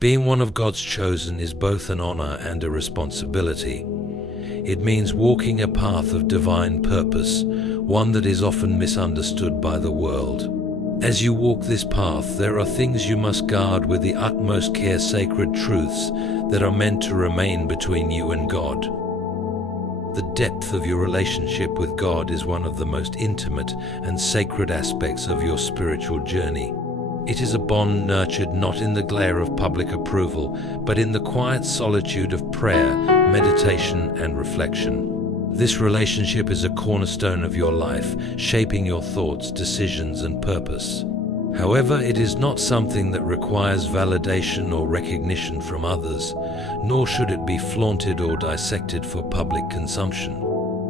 Being one of God's chosen is both an honor and a responsibility. It means walking a path of divine purpose, one that is often misunderstood by the world. As you walk this path, there are things you must guard with the utmost care, sacred truths that are meant to remain between you and God. The depth of your relationship with God is one of the most intimate and sacred aspects of your spiritual journey. It is a bond nurtured not in the glare of public approval, but in the quiet solitude of prayer, meditation, and reflection. This relationship is a cornerstone of your life, shaping your thoughts, decisions, and purpose. However, it is not something that requires validation or recognition from others, nor should it be flaunted or dissected for public consumption.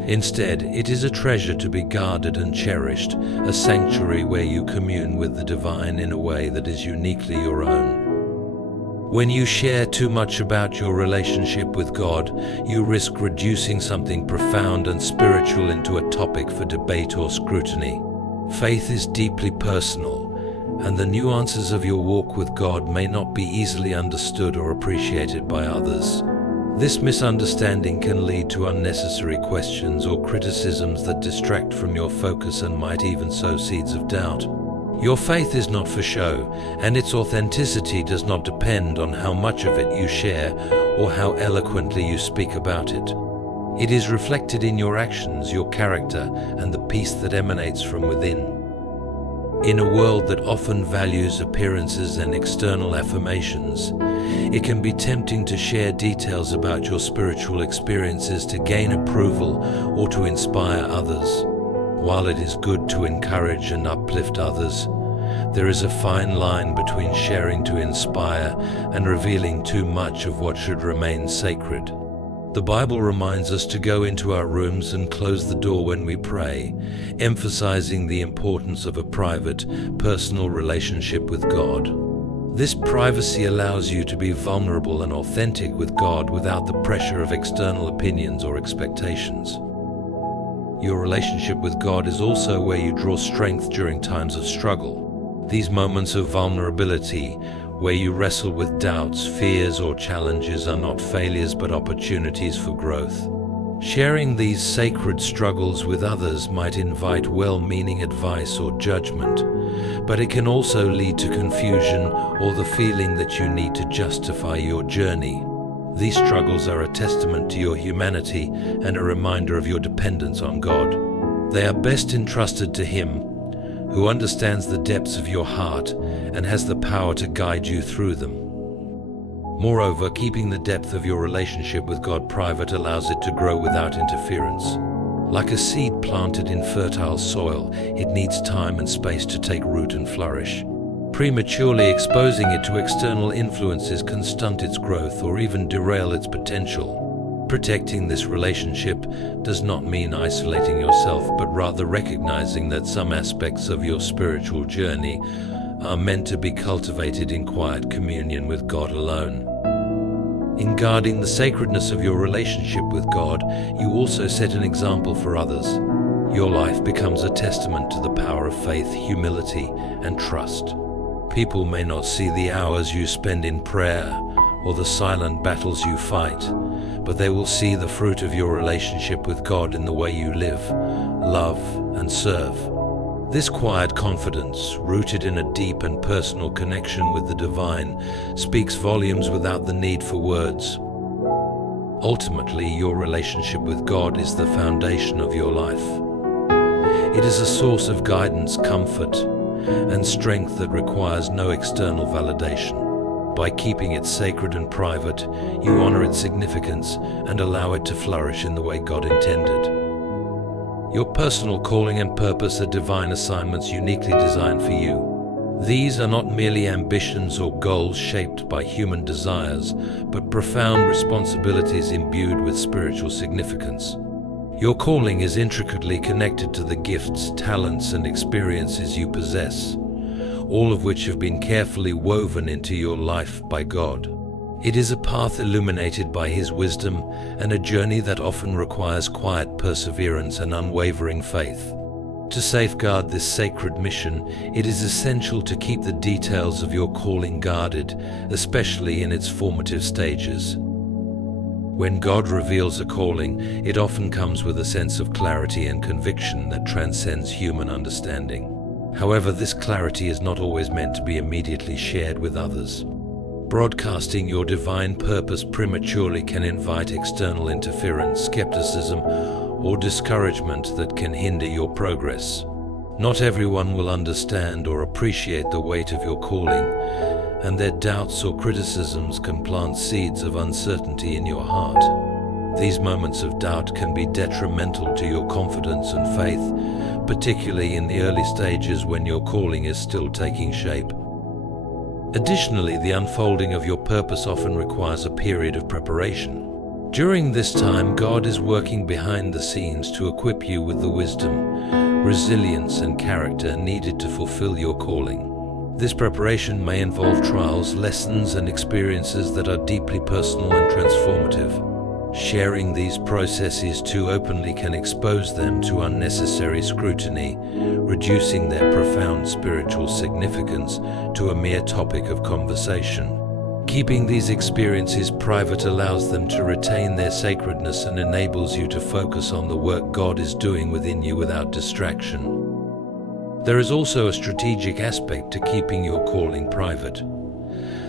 Instead, it is a treasure to be guarded and cherished, a sanctuary where you commune with the divine in a way that is uniquely your own. When you share too much about your relationship with God, you risk reducing something profound and spiritual into a topic for debate or scrutiny. Faith is deeply personal, and the nuances of your walk with God may not be easily understood or appreciated by others. This misunderstanding can lead to unnecessary questions or criticisms that distract from your focus and might even sow seeds of doubt. Your faith is not for show, and its authenticity does not depend on how much of it you share or how eloquently you speak about it. It is reflected in your actions, your character, and the peace that emanates from within. In a world that often values appearances and external affirmations, it can be tempting to share details about your spiritual experiences to gain approval or to inspire others. While it is good to encourage and uplift others, there is a fine line between sharing to inspire and revealing too much of what should remain sacred. The Bible reminds us to go into our rooms and close the door when we pray, emphasizing the importance of a private, personal relationship with God. This privacy allows you to be vulnerable and authentic with God without the pressure of external opinions or expectations. Your relationship with God is also where you draw strength during times of struggle. These moments of vulnerability, where you wrestle with doubts, fears, or challenges, are not failures but opportunities for growth. Sharing these sacred struggles with others might invite well-meaning advice or judgment, but it can also lead to confusion or the feeling that you need to justify your journey. These struggles are a testament to your humanity and a reminder of your dependence on God. They are best entrusted to Him, who understands the depths of your heart and has the power to guide you through them. Moreover, keeping the depth of your relationship with God private allows it to grow without interference. Like a seed planted in fertile soil, it needs time and space to take root and flourish. Prematurely exposing it to external influences can stunt its growth or even derail its potential. Protecting this relationship does not mean isolating yourself, but rather recognizing that some aspects of your spiritual journey are meant to be cultivated in quiet communion with God alone. In guarding the sacredness of your relationship with God, you also set an example for others. Your life becomes a testament to the power of faith, humility, and trust. People may not see the hours you spend in prayer or the silent battles you fight, but they will see the fruit of your relationship with God in the way you live, love, and serve. This quiet confidence, rooted in a deep and personal connection with the divine, speaks volumes without the need for words. Ultimately, your relationship with God is the foundation of your life. It is a source of guidance, comfort, and strength that requires no external validation. By keeping it sacred and private, you honor its significance and allow it to flourish in the way God intended. Your personal calling and purpose are divine assignments uniquely designed for you. These are not merely ambitions or goals shaped by human desires, but profound responsibilities imbued with spiritual significance. Your calling is intricately connected to the gifts, talents, and experiences you possess, all of which have been carefully woven into your life by God. It is a path illuminated by His wisdom and a journey that often requires quiet perseverance and unwavering faith. To safeguard this sacred mission, it is essential to keep the details of your calling guarded, especially in its formative stages. When God reveals a calling, it often comes with a sense of clarity and conviction that transcends human understanding. However, this clarity is not always meant to be immediately shared with others. Broadcasting your divine purpose prematurely can invite external interference, skepticism, or discouragement that can hinder your progress. Not everyone will understand or appreciate the weight of your calling, and their doubts or criticisms can plant seeds of uncertainty in your heart. These moments of doubt can be detrimental to your confidence and faith, particularly in the early stages when your calling is still taking shape. Additionally, the unfolding of your purpose often requires a period of preparation. During this time, God is working behind the scenes to equip you with the wisdom, resilience, and character needed to fulfill your calling. This preparation may involve trials, lessons, and experiences that are deeply personal and transformative. Sharing these processes too openly can expose them to unnecessary scrutiny, reducing their profound spiritual significance to a mere topic of conversation. Keeping these experiences private allows them to retain their sacredness and enables you to focus on the work God is doing within you without distraction. There is also a strategic aspect to keeping your calling private.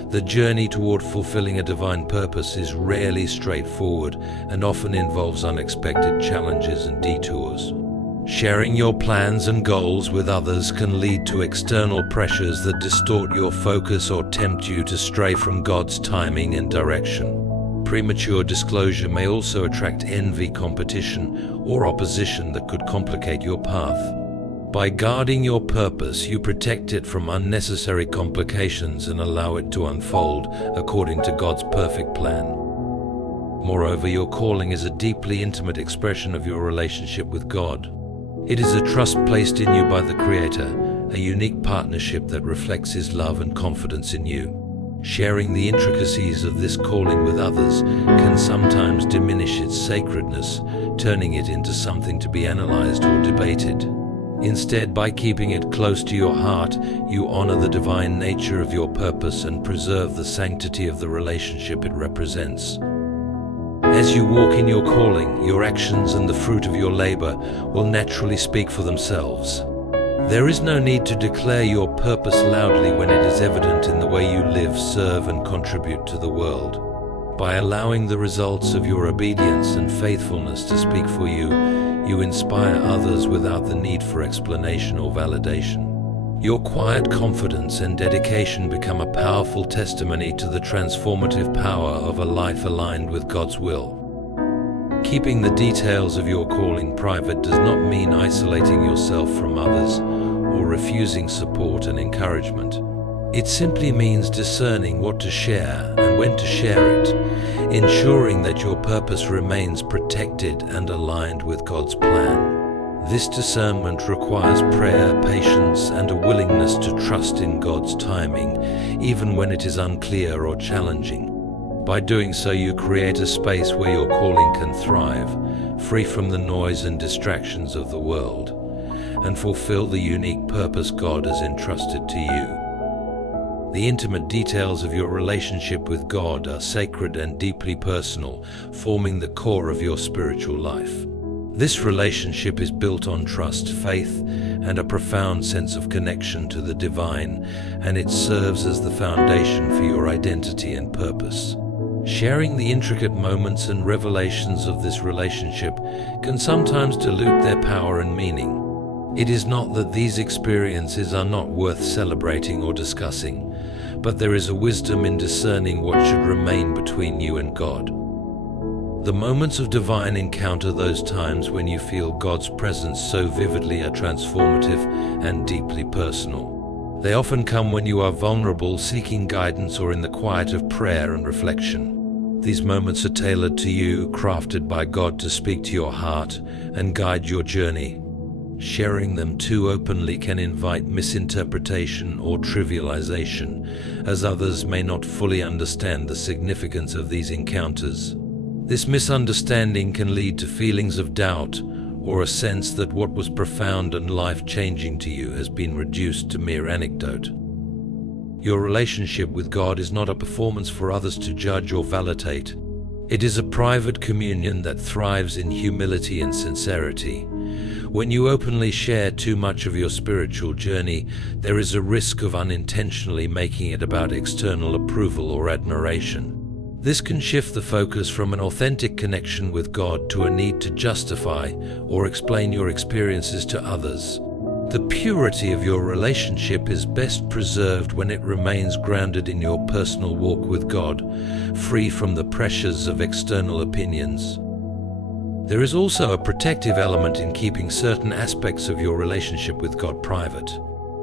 The journey toward fulfilling a divine purpose is rarely straightforward and often involves unexpected challenges and detours. Sharing your plans and goals with others can lead to external pressures that distort your focus or tempt you to stray from God's timing and direction. Premature disclosure may also attract envy, competition, or opposition that could complicate your path. By guarding your purpose, you protect it from unnecessary complications and allow it to unfold according to God's perfect plan. Moreover, your calling is a deeply intimate expression of your relationship with God. It is a trust placed in you by the Creator, a unique partnership that reflects His love and confidence in you. Sharing the intricacies of this calling with others can sometimes diminish its sacredness, turning it into something to be analyzed or debated. Instead, by keeping it close to your heart, you honor the divine nature of your purpose and preserve the sanctity of the relationship it represents. As you walk in your calling, your actions and the fruit of your labor will naturally speak for themselves. There is no need to declare your purpose loudly when it is evident in the way you live, serve, and contribute to the world. By allowing the results of your obedience and faithfulness to speak for you, you inspire others without the need for explanation or validation. Your quiet confidence and dedication become a powerful testimony to the transformative power of a life aligned with God's will. Keeping the details of your calling private does not mean isolating yourself from others or refusing support and encouragement. It simply means discerning what to share and when to share it, ensuring that your purpose remains protected and aligned with God's plan. This discernment requires prayer, patience, and a willingness to trust in God's timing, even when it is unclear or challenging. By doing so, you create a space where your calling can thrive, free from the noise and distractions of the world, and fulfill the unique purpose God has entrusted to you. The intimate details of your relationship with God are sacred and deeply personal, forming the core of your spiritual life. This relationship is built on trust, faith, and a profound sense of connection to the divine, and it serves as the foundation for your identity and purpose. Sharing the intricate moments and revelations of this relationship can sometimes dilute their power and meaning. It is not that these experiences are not worth celebrating or discussing, but there is a wisdom in discerning what should remain between you and God. The moments of divine encounter, those times when you feel God's presence so vividly, are transformative and deeply personal. They often come when you are vulnerable, seeking guidance, or in the quiet of prayer and reflection. These moments are tailored to you, crafted by God to speak to your heart and guide your journey. Sharing them too openly can invite misinterpretation or trivialization, as others may not fully understand the significance of these encounters. This misunderstanding can lead to feelings of doubt or a sense that what was profound and life-changing to you has been reduced to mere anecdote. Your relationship with God is not a performance for others to judge or validate. It is a private communion that thrives in humility and sincerity. When you openly share too much of your spiritual journey, there is a risk of unintentionally making it about external approval or admiration. This can shift the focus from an authentic connection with God to a need to justify or explain your experiences to others. The purity of your relationship is best preserved when it remains grounded in your personal walk with God, free from the pressures of external opinions. There is also a protective element in keeping certain aspects of your relationship with God private.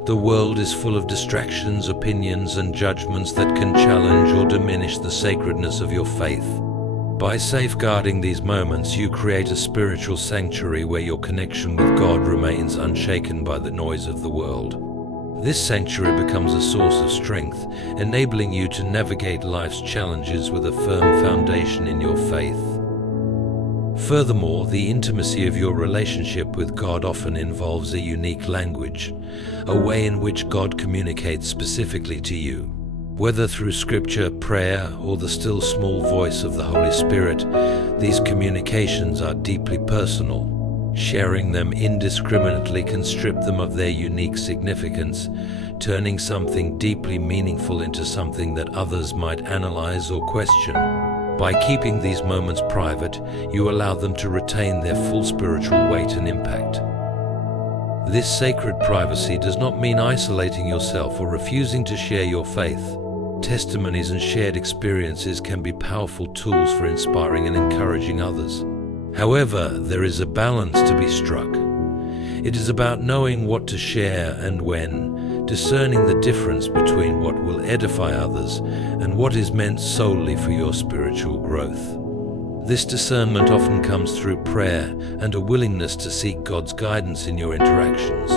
The world is full of distractions, opinions, and judgments that can challenge or diminish the sacredness of your faith. By safeguarding these moments, you create a spiritual sanctuary where your connection with God remains unshaken by the noise of the world. This sanctuary becomes a source of strength, enabling you to navigate life's challenges with a firm foundation in your faith. Furthermore, the intimacy of your relationship with God often involves a unique language, a way in which God communicates specifically to you. Whether through scripture, prayer, or the still small voice of the Holy Spirit, these communications are deeply personal. Sharing them indiscriminately can strip them of their unique significance, turning something deeply meaningful into something that others might analyze or question. By keeping these moments private, you allow them to retain their full spiritual weight and impact. This sacred privacy does not mean isolating yourself or refusing to share your faith. Testimonies and shared experiences can be powerful tools for inspiring and encouraging others. However, there is a balance to be struck. It is about knowing what to share and when, discerning the difference between what will edify others and what is meant solely for your spiritual growth. This discernment often comes through prayer and a willingness to seek God's guidance in your interactions.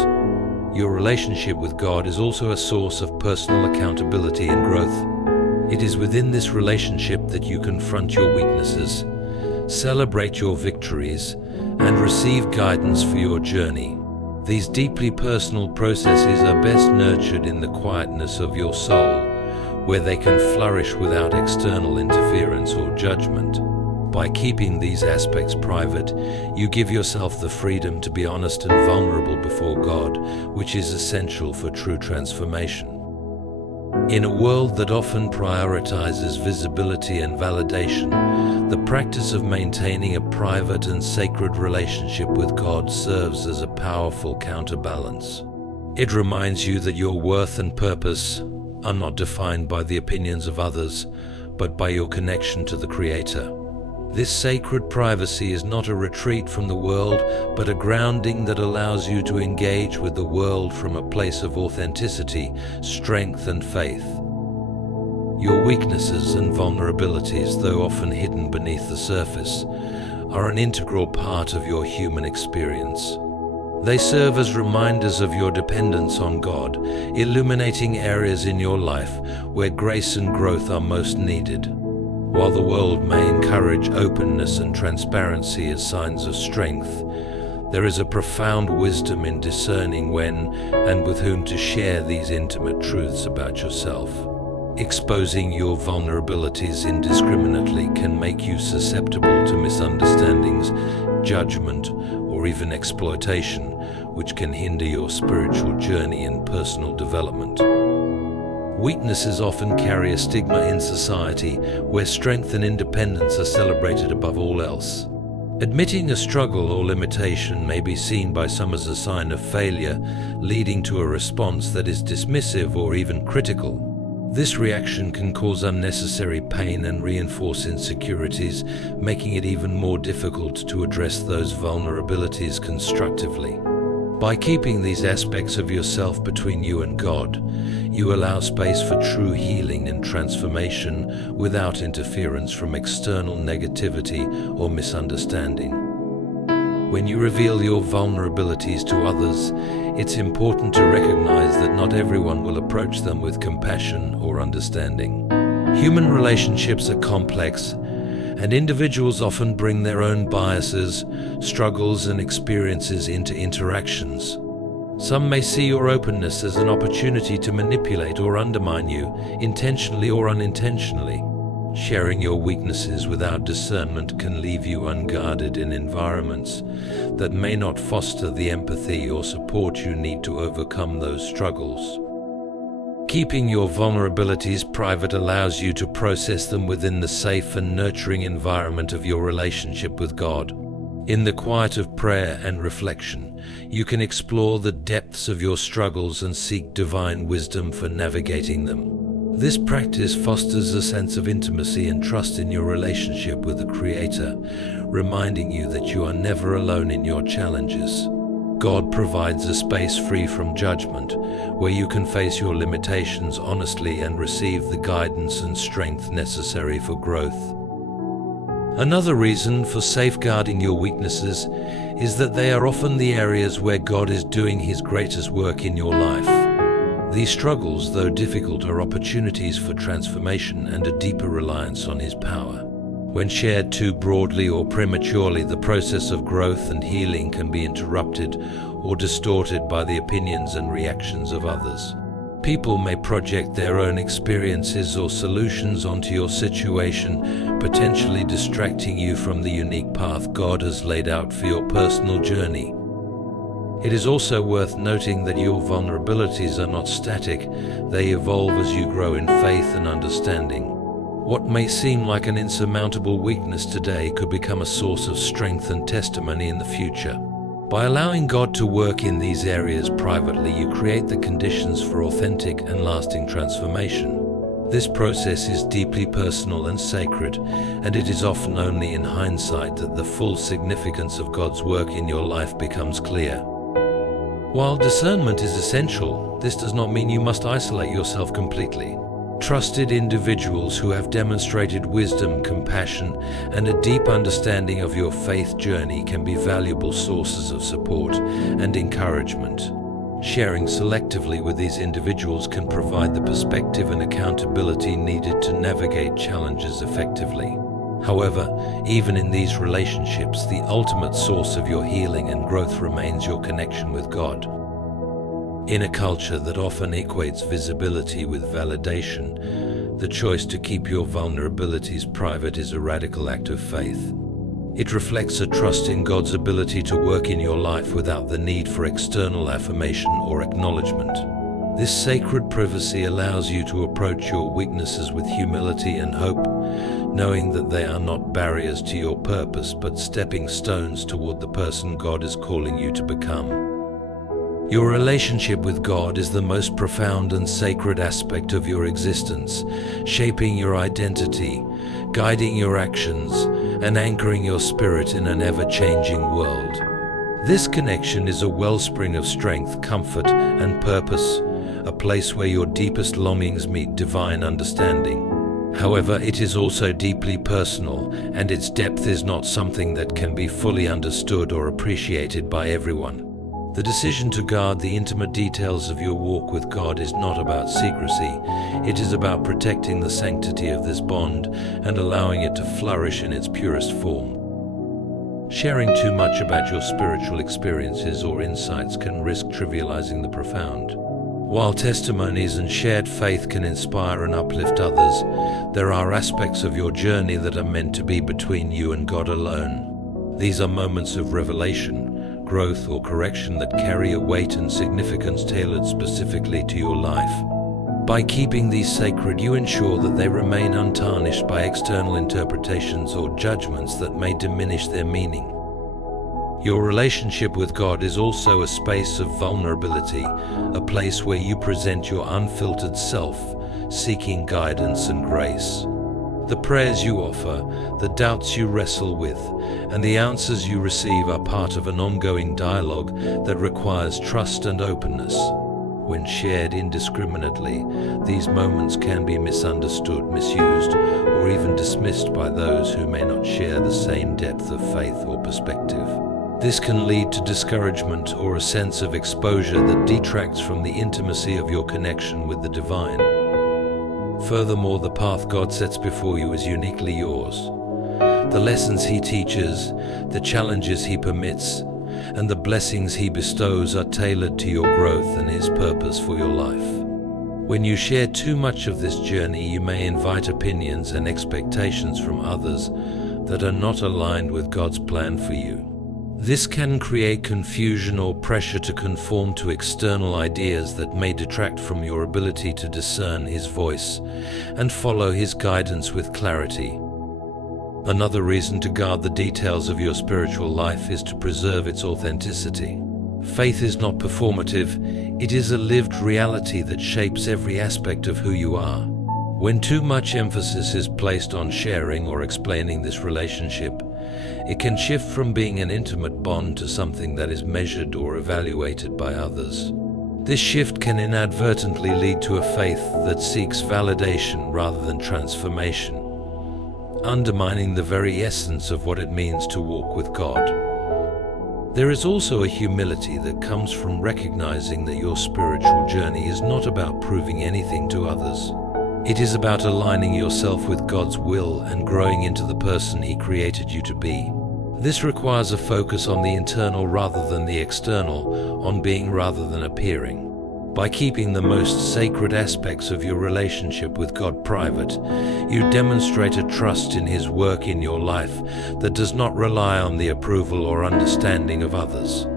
Your relationship with God is also a source of personal accountability and growth. It is within this relationship that you confront your weaknesses, celebrate your victories, and receive guidance for your journey. These deeply personal processes are best nurtured in the quietness of your soul, where they can flourish without external interference or judgment. By keeping these aspects private, you give yourself the freedom to be honest and vulnerable before God, which is essential for true transformation. In a world that often prioritizes visibility and validation, the practice of maintaining a private and sacred relationship with God serves as a powerful counterbalance. It reminds you that your worth and purpose are not defined by the opinions of others, but by your connection to the Creator. This sacred privacy is not a retreat from the world, but a grounding that allows you to engage with the world from a place of authenticity, strength, and faith. Your weaknesses and vulnerabilities, though often hidden beneath the surface, are an integral part of your human experience. They serve as reminders of your dependence on God, illuminating areas in your life where grace and growth are most needed. While the world may encourage openness and transparency as signs of strength, there is a profound wisdom in discerning when and with whom to share these intimate truths about yourself. Exposing your vulnerabilities indiscriminately can make you susceptible to misunderstandings, judgment, or even exploitation, which can hinder your spiritual journey and personal development. Weaknesses often carry a stigma in society where strength and independence are celebrated above all else. Admitting a struggle or limitation may be seen by some as a sign of failure, leading to a response that is dismissive or even critical. This reaction can cause unnecessary pain and reinforce insecurities, making it even more difficult to address those vulnerabilities constructively. By keeping these aspects of yourself between you and God, you allow space for true healing and transformation without interference from external negativity or misunderstanding. When you reveal your vulnerabilities to others, it's important to recognize that not everyone will approach them with compassion or understanding. Human relationships are complex, and individuals often bring their own biases, struggles, and experiences into interactions. Some may see your openness as an opportunity to manipulate or undermine you, intentionally or unintentionally. Sharing your weaknesses without discernment can leave you unguarded in environments that may not foster the empathy or support you need to overcome those struggles. Keeping your vulnerabilities private allows you to process them within the safe and nurturing environment of your relationship with God. In the quiet of prayer and reflection, you can explore the depths of your struggles and seek divine wisdom for navigating them. This practice fosters a sense of intimacy and trust in your relationship with the Creator, reminding you that you are never alone in your challenges. God provides a space free from judgment, where you can face your limitations honestly and receive the guidance and strength necessary for growth. Another reason for safeguarding your weaknesses is that they are often the areas where God is doing His greatest work in your life. These struggles, though difficult, are opportunities for transformation and a deeper reliance on His power. When shared too broadly or prematurely, the process of growth and healing can be interrupted or distorted by the opinions and reactions of others. People may project their own experiences or solutions onto your situation, potentially distracting you from the unique path God has laid out for your personal journey. It is also worth noting that your vulnerabilities are not static. They evolve as you grow in faith and understanding. What may seem like an insurmountable weakness today could become a source of strength and testimony in the future. By allowing God to work in these areas privately, you create the conditions for authentic and lasting transformation. This process is deeply personal and sacred, and it is often only in hindsight that the full significance of God's work in your life becomes clear. While discernment is essential, this does not mean you must isolate yourself completely. Trusted individuals who have demonstrated wisdom, compassion, and a deep understanding of your faith journey can be valuable sources of support and encouragement. Sharing selectively with these individuals can provide the perspective and accountability needed to navigate challenges effectively. However, even in these relationships, the ultimate source of your healing and growth remains your connection with God. In a culture that often equates visibility with validation, the choice to keep your vulnerabilities private is a radical act of faith. It reflects a trust in God's ability to work in your life without the need for external affirmation or acknowledgement. This sacred privacy allows you to approach your weaknesses with humility and hope, knowing that they are not barriers to your purpose but stepping stones toward the person God is calling you to become. Your relationship with God is the most profound and sacred aspect of your existence, shaping your identity, guiding your actions, and anchoring your spirit in an ever-changing world. This connection is a wellspring of strength, comfort, and purpose, a place where your deepest longings meet divine understanding. However, it is also deeply personal, and its depth is not something that can be fully understood or appreciated by everyone. The decision to guard the intimate details of your walk with God is not about secrecy. It is about protecting the sanctity of this bond and allowing it to flourish in its purest form. Sharing too much about your spiritual experiences or insights can risk trivializing the profound. While testimonies and shared faith can inspire and uplift others, there are aspects of your journey that are meant to be between you and God alone. These are moments of revelation, growth, or correction that carry a weight and significance tailored specifically to your life. By keeping these sacred, you ensure that they remain untarnished by external interpretations or judgments that may diminish their meaning. Your relationship with God is also a space of vulnerability, a place where you present your unfiltered self, seeking guidance and grace. The prayers you offer, the doubts you wrestle with, and the answers you receive are part of an ongoing dialogue that requires trust and openness. When shared indiscriminately, these moments can be misunderstood, misused, or even dismissed by those who may not share the same depth of faith or perspective. This can lead to discouragement or a sense of exposure that detracts from the intimacy of your connection with the divine. Furthermore, the path God sets before you is uniquely yours. The lessons He teaches, the challenges He permits, and the blessings He bestows are tailored to your growth and His purpose for your life. When you share too much of this journey, you may invite opinions and expectations from others that are not aligned with God's plan for you. This can create confusion or pressure to conform to external ideas that may detract from your ability to discern His voice and follow His guidance with clarity. Another reason to guard the details of your spiritual life is to preserve its authenticity. Faith is not performative, it is a lived reality that shapes every aspect of who you are. When too much emphasis is placed on sharing or explaining this relationship, it can shift from being an intimate bond to something that is measured or evaluated by others. This shift can inadvertently lead to a faith that seeks validation rather than transformation, undermining the very essence of what it means to walk with God. There is also a humility that comes from recognizing that your spiritual journey is not about proving anything to others. It is about aligning yourself with God's will and growing into the person He created you to be. This requires a focus on the internal rather than the external, on being rather than appearing. By keeping the most sacred aspects of your relationship with God private, you demonstrate a trust in His work in your life that does not rely on the approval or understanding of others.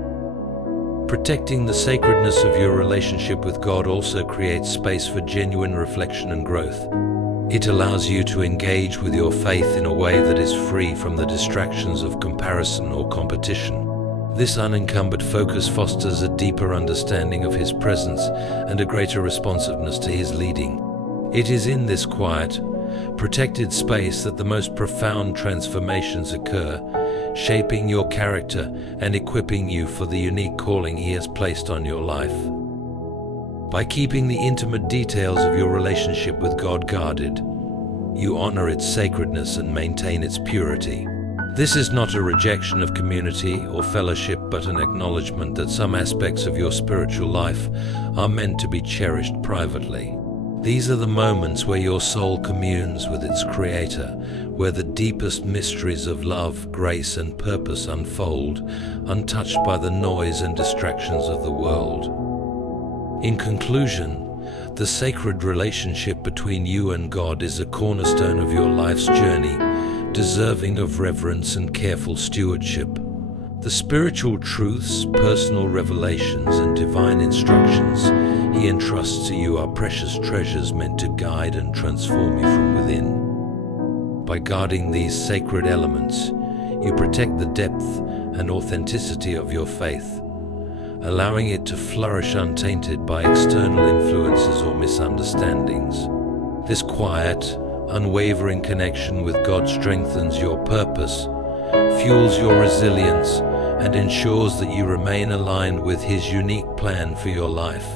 Protecting the sacredness of your relationship with God also creates space for genuine reflection and growth. It allows you to engage with your faith in a way that is free from the distractions of comparison or competition. This unencumbered focus fosters a deeper understanding of His presence and a greater responsiveness to His leading. It is in this quiet, protected space that the most profound transformations occur, shaping your character and equipping you for the unique calling He has placed on your life. By keeping the intimate details of your relationship with God guarded, you honor its sacredness and maintain its purity. This is not a rejection of community or fellowship, but an acknowledgement that some aspects of your spiritual life are meant to be cherished privately. These are the moments where your soul communes with its Creator, where the deepest mysteries of love, grace, and purpose unfold, untouched by the noise and distractions of the world. In conclusion, the sacred relationship between you and God is a cornerstone of your life's journey, deserving of reverence and careful stewardship. The spiritual truths, personal revelations, and divine instructions He entrusts to you are precious treasures meant to guide and transform you from within. By guarding these sacred elements, you protect the depth and authenticity of your faith, allowing it to flourish untainted by external influences or misunderstandings. This quiet, unwavering connection with God strengthens your purpose, fuels your resilience, and ensures that you remain aligned with His unique plan for your life.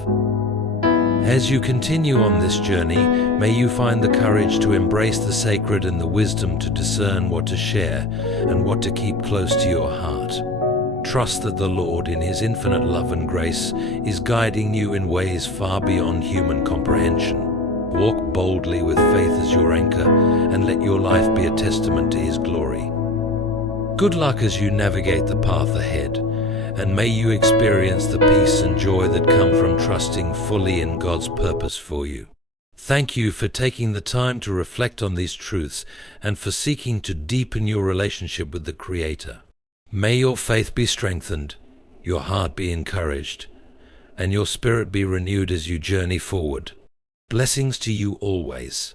As you continue on this journey, may you find the courage to embrace the sacred and the wisdom to discern what to share and what to keep close to your heart. Trust that the Lord, in His infinite love and grace, is guiding you in ways far beyond human comprehension. Walk boldly with faith as your anchor, and let your life be a testament to His glory. Good luck as you navigate the path ahead, and may you experience the peace and joy that come from trusting fully in God's purpose for you. Thank you for taking the time to reflect on these truths and for seeking to deepen your relationship with the Creator. May your faith be strengthened, your heart be encouraged, and your spirit be renewed as you journey forward. Blessings to you always.